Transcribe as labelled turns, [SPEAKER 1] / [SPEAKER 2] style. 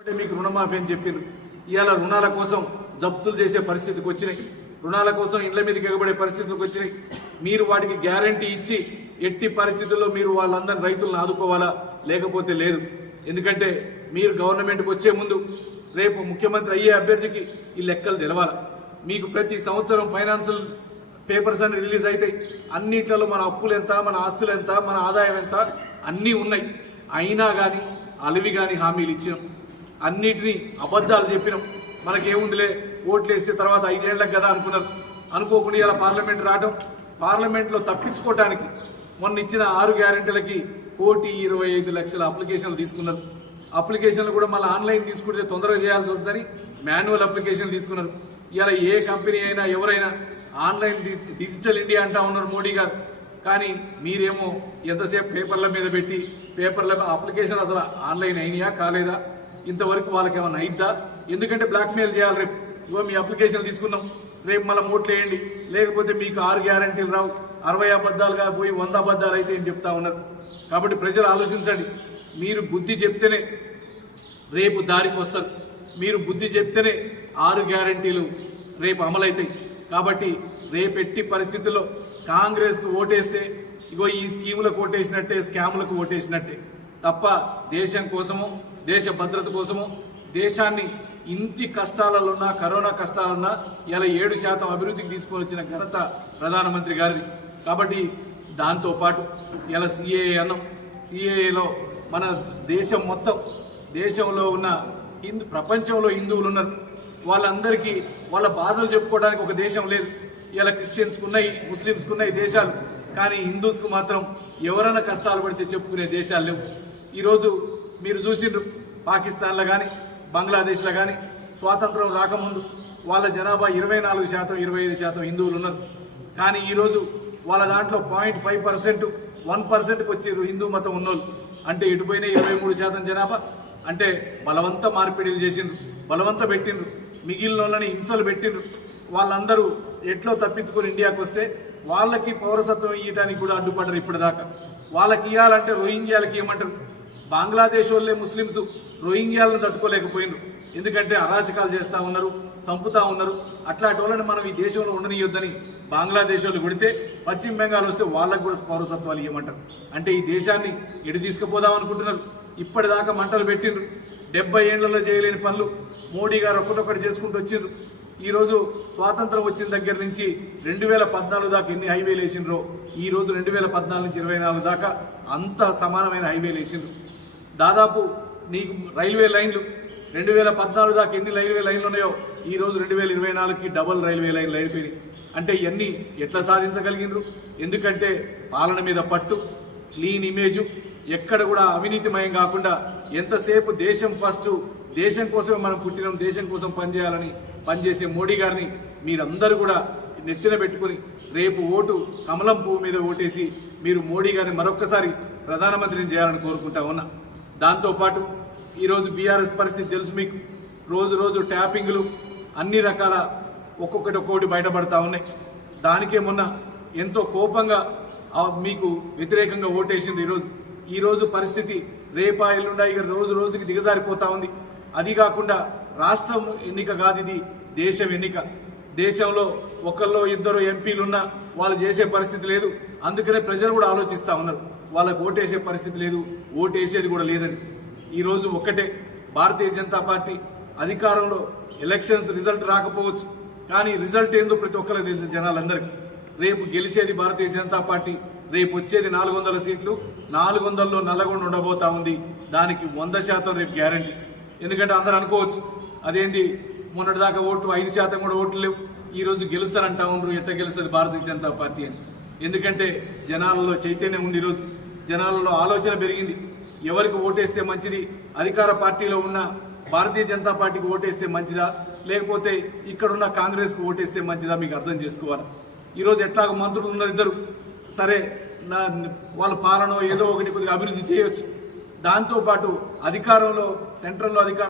[SPEAKER 1] అంటే మీకు రుణమాఫీ అని చెప్పారు ఇవాళ రుణాల కోసం జప్తులు చేసే పరిస్థితికి వచ్చినాయి. రుణాల కోసం ఇండ్ల మీదకి ఎగబడే పరిస్థితులకు వచ్చినాయి. మీరు వాటికి గ్యారంటీ ఇచ్చి ఎట్టి పరిస్థితుల్లో మీరు వాళ్ళందరినీ రైతులను ఆదుకోవాలా? లేకపోతే లేదు. ఎందుకంటే మీరు గవర్నమెంట్కి వచ్చే ముందు రేపు ముఖ్యమంత్రి అయ్యే అభ్యర్థికి ఈ లెక్కలు తెలవాలి? మీకు ప్రతి సంవత్సరం ఫైనాన్షియల్ పేపర్స్ అన్ని రిలీజ్ అవుతాయి. అన్నిట్లలో మన అప్పులు ఎంత మన ఆస్తులు ఎంత మన ఆదాయం ఎంత అన్నీ ఉన్నాయి. అయినా కానీ అలివి కానీ హామీలు ఇచ్చినాం. అన్నిటినీ అబద్ధాలు చెప్పినాం. మనకేముందిలే? ఓట్లు వేస్తే తర్వాత ఐదేళ్ళకు కదా అనుకున్నారు. అనుకోకుండా ఇలా పార్లమెంట్ రావడం పార్లమెంట్లో తప్పించుకోవటానికి మొన్న ఇచ్చిన ఆరు గ్యారెంటీలకి కోటి ఇరవై ఐదు లక్షల అప్లికేషన్లు తీసుకున్నారు. అప్లికేషన్లు కూడా మళ్ళీ ఆన్లైన్ తీసుకుంటే తొందరగా చేయాల్సి వస్తుందని మాన్యువల్ అప్లికేషన్ తీసుకున్నారు. ఇలా ఏ కంపెనీ అయినా ఎవరైనా ఆన్లైన్ డిజిటల్ ఇండియా అంటా ఉన్నారు మోడీ గారు. కానీ మీరేమో ఎంతసేపు పేపర్ల మీద పెట్టి పేపర్ల అప్లికేషన్ అసలు ఆన్లైన్ అయినాయా కాలేదా? ఇంతవరకు వాళ్ళకి ఏమైనా అయిద్దా? ఎందుకంటే బ్లాక్మెయిల్ చేయాలి రేపు. ఇగో మీ అప్లికేషన్ తీసుకున్నాం రేపు మళ్ళీ ఓట్లేయండి లేకపోతే మీకు ఆరు గ్యారంటీలు రావు. అరవై అబద్ధాలుగా పోయి వంద అబద్ధాలు అయితే అని చెప్తా ఉన్నారు. కాబట్టి ప్రజలు ఆలోచించండి. మీరు బుద్ధి చెప్తేనే రేపు దారికి వస్తారు. మీరు బుద్ధి చెప్తేనే ఆరు గ్యారంటీలు రేపు అమలవుతాయి. కాబట్టి రేపు ఎట్టి పరిస్థితుల్లో కాంగ్రెస్కు ఓటేస్తే ఇగో ఈ స్కీములకు ఓటేసినట్టే స్కాములకు ఓటేసినట్టే. తప్ప దేశం కోసము దేశ భద్రత కోసము దేశాన్ని ఇంటి కష్టాలలోన్నా కరోనా కష్టాలున్నా ఇలా ఏడు శాతం అభివృద్ధికి తీసుకొని వచ్చిన ఘనత ప్రధానమంత్రి గారిది. కాబట్టి దాంతోపాటు ఇలా సిఏఏ అన్నాం. సిఏఏలో మన దేశం మొత్తం దేశంలో ఉన్న హిందూ ప్రపంచంలో హిందువులు ఉన్నారు. వాళ్ళందరికీ వాళ్ళ బాధలు చెప్పుకోవడానికి ఒక దేశం లేదు. ఇలా క్రిస్టియన్స్కు ఉన్నాయి ముస్లిమ్స్కు ఉన్నాయి దేశాలు. కానీ హిందూస్కు మాత్రం ఎవరైనా కష్టాలు పడితే చెప్పుకునే దేశాలు లేవు. ఈరోజు మీరు చూసిండ్రు పాకిస్తాన్లో కానీ బంగ్లాదేశ్లో కానీ స్వాతంత్రం రాకముందు వాళ్ళ జనాభా ఇరవై నాలుగు శాతం ఇరవై ఐదు శాతం హిందువులు ఉన్నారు. కానీ ఈరోజు వాళ్ళ దాంట్లో పాయింట్ ఫైవ్ పర్సెంట్ వన్ పర్సెంట్కి వచ్చారు హిందూ మతం ఉన్నోళ్ళు. అంటే ఇటుపోయిన ఇరవై మూడు శాతం జనాభా. అంటే బలవంత మార్పిడిలు చేసిండ్రు బలవంత పెట్టిండ్రు. మిగిలిన వాళ్ళని హింసలు పెట్టిండ్రు. వాళ్ళందరూ ఎట్లో తప్పించుకొని ఇండియాకు వస్తే వాళ్ళకి పౌరసత్వం ఇవ్వడానికి కూడా అడ్డుపడ్డారు ఇప్పటిదాకా. వాళ్ళకి ఇవ్వాలంటే రోహింగ్యాలకి ఇవ్వమంటారు బంగ్లాదేశ్ వాళ్ళే ముస్లిమ్స్ రోహింగ్యాలను తట్టుకోలేకపోయినారు. ఎందుకంటే అరాచకాలు చేస్తూ ఉన్నారు చంపుతా ఉన్నారు. అట్లాంటి వాళ్ళని మనం ఈ దేశంలో ఉండనియొద్దని బంగ్లాదేశ్ వాళ్ళు కొడితే పశ్చిమ బెంగాల్ వస్తే వాళ్ళకు కూడా పౌరసత్వాలు ఇవ్వమంటారు. అంటే ఈ దేశాన్ని ఎటు తీసుకుపోదాం అనుకుంటున్నారు? ఇప్పటిదాకా మంటలు పెట్టిండ్రు. డెబ్బై ఏళ్ళలో చేయలేని పనులు మోడీ గారు ఒక్కటొక్కటి చేసుకుంటూ వచ్చిండ్రు. ఈరోజు స్వాతంత్రం వచ్చిన దగ్గర నుంచి రెండు వేల పద్నాలుగు దాకా ఎన్ని హైవేలు వేసిండ్రో ఈ రోజు రెండు వేల పద్నాలుగు నుంచి ఇరవై నాలుగు దాకా అంత సమానమైన హైవేలు వేసిండ్రు. దాదాపు నీకు రైల్వే లైన్లు రెండు వేల పద్నాలుగు దాకా ఎన్ని రైల్వే లైన్లు ఉన్నాయో ఈ రోజు రెండు వేల ఇరవై నాలుగుకి డబల్ రైల్వే లైన్లు అయిపోయినాయి. అంటే ఇవన్నీ ఎట్లా సాధించగలిగినరు? ఎందుకంటే పాలన మీద పట్టు క్లీన్ ఇమేజ్ ఎక్కడ కూడా అవినీతిమయం కాకుండా ఎంతసేపు దేశం ఫస్ట్ దేశం కోసమే మనం పుట్టినాం దేశం కోసం పనిచేయాలని పనిచేసే మోడీ గారిని మీరందరూ కూడా నెత్తిన పెట్టుకుని రేపు ఓటు కమలం పువ్వు మీద ఓటేసి మీరు మోడీ గారిని మరొక్కసారి ప్రధానమంత్రిని చేయాలని కోరుకుంటా ఉన్నా. దాంతోపాటు ఈరోజు బీఆర్ఎస్ పరిస్థితి తెలుసు మీకు. రోజు రోజు ట్యాపింగ్లు అన్ని రకాల ఒక్కొక్కటి ఒక్కొక్కటి బయటపడతా ఉన్నాయి. దానికే మొన్న ఎంతో కోపంగా మీకు వ్యతిరేకంగా ఓటేసింది ఈరోజు. ఈరోజు పరిస్థితి రేపా ఎల్లుండా ఇక రోజు రోజుకి దిగజారిపోతా ఉంది. అది కాకుండా రాష్ట్రం ఎన్నిక కాదు ఇది దేశం ఎన్నిక. దేశంలో ఒకళ్ళో ఇద్దరు ఎంపీలున్నా వాళ్ళు చేసే పరిస్థితి లేదు. అందుకనే ప్రజలు కూడా ఆలోచిస్తూ ఉన్నారు. వాళ్ళకు ఓటేసే పరిస్థితి లేదు. ఓటేసేది కూడా లేదని. ఈరోజు ఒక్కటే. భారతీయ జనతా పార్టీ అధికారంలో ఎలక్షన్స్ రిజల్ట్ రాకపోవచ్చు. కానీ రిజల్ట్ ఏందో ప్రతి ఒక్కరికి తెలుసు జనాలందరికీ. రేపు గెలిచేది భారతీయ జనతా పార్టీ. రేపు వచ్చేది నాలుగు వందల సీట్లు. నాలుగు వందల్లో నల్లగొండ ఉండబోతా ఉంది. దానికి వంద శాతం రేపు గ్యారంటీ. ఎందుకంటే అందరూ అనుకోవచ్చు. అదేంది? మొన్నటిదాకా ఓటు ఐదు శాతం కూడా ఓట్లు లేవు. ఈరోజు గెలుస్తారంటా. ఉండరు ఎట్ట గెలుస్తుంది? భారతీయ జనతా పార్టీ అని. ఎందుకంటే జనాలలో చైతన్యం ఉంది ఈరోజు. జనాలలో ఆలోచన పెరిగింది. ఎవరికి ఓటేస్తే మంచిది? అధికార పార్టీలో ఉన్న భారతీయ జనతా పార్టీకి ఓటేస్తే మంచిదా? లేకపోతే ఇక్కడున్న కాంగ్రెస్కి ఓటేస్తే మంచిదా? మీకు అర్థం చేసుకోవాలి. ఈరోజు ఎట్లాగ మంత్రులు ఉన్నారు ఇద్దరు. సరే నా వాళ్ళ పాలన ఏదో ఒకటి కొద్దిగా అభివృద్ధి చేయొచ్చు. దాంతోపాటు అధికారంలో సెంట్రల్లో అధికారం